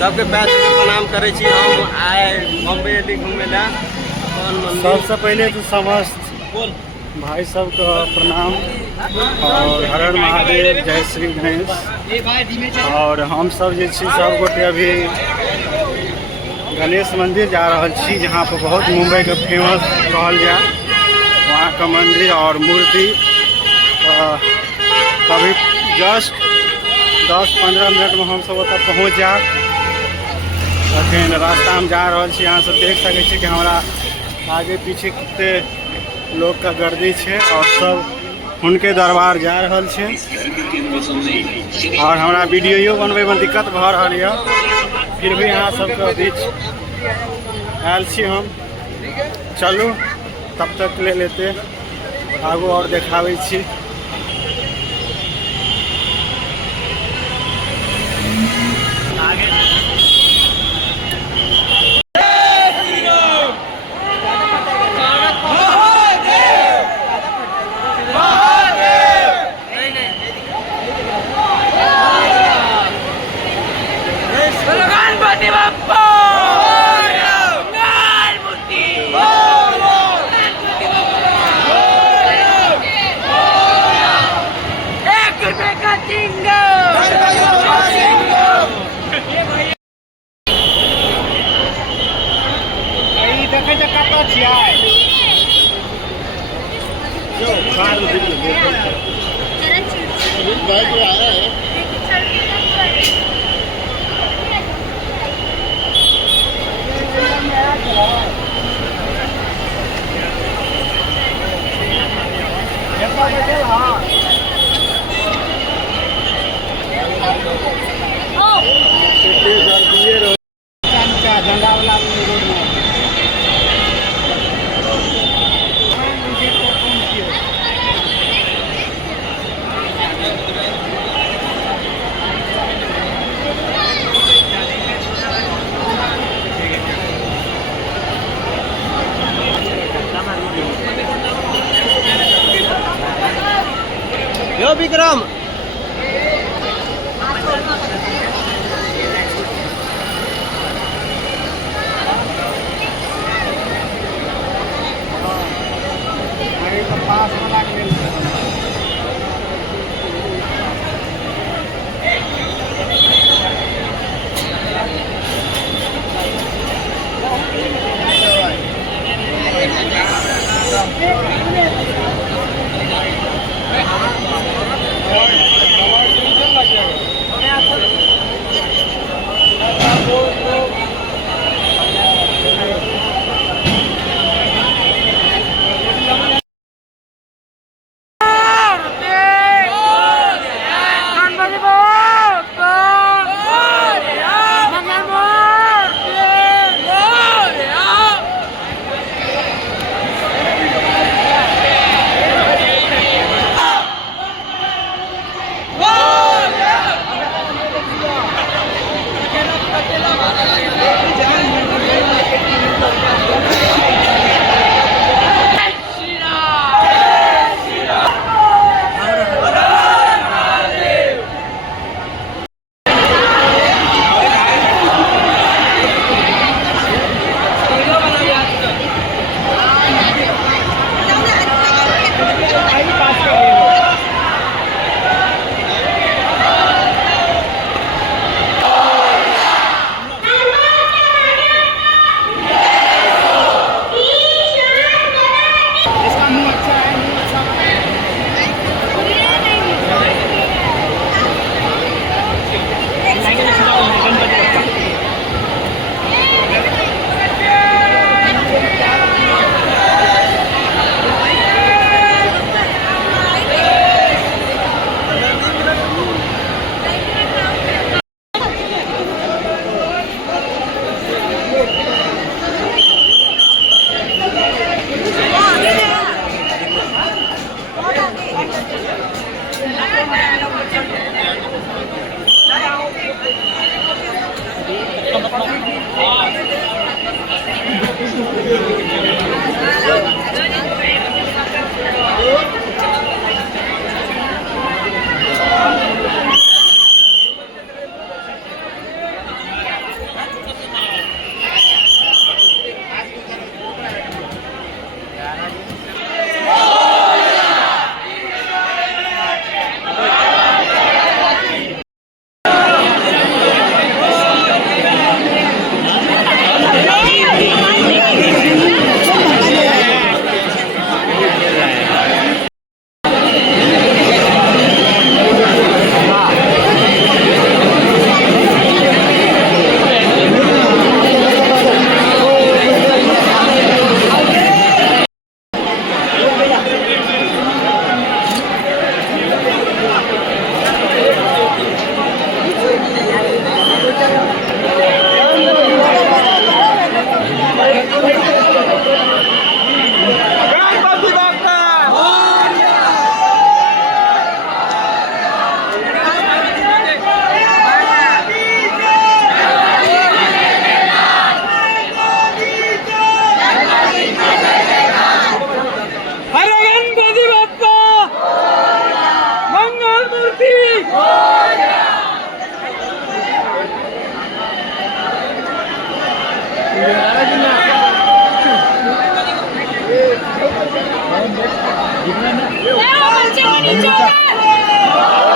सबके पैर के प्रणाम करे छी। हम आए बॉम्बे एली घूमे ला। सबसे पहले तो समस्त भाई सब का प्रणाम और हर हर महादेव, जय श्री गणेश। और हम सब जे छी सब गोटे अभी गणेश मंदिर जा रहा छी, जहाँ पर बहुत मुंबई के फेमस कहल जाए वहाँ का मंदिर और मूर्ति। कभी जस्ट 10-15 मिनट में हम सब तक पहुँच जाए। अखन रास्ता में जा रहा छी, यहाँ सब देख सके छी कि हमारा आगे पीछे कितने लोग का गर्दी है और सब उनके दरबार जा रहा है। और हमारा वीडियो बनवे में दिक्कत भ रहा है, फिर भी यहाँ सबके बीच आयल छी हम। चलू तब तक ले लेते आगू और देखावे छी। यो विक्रम पास वाला के लिए Leo,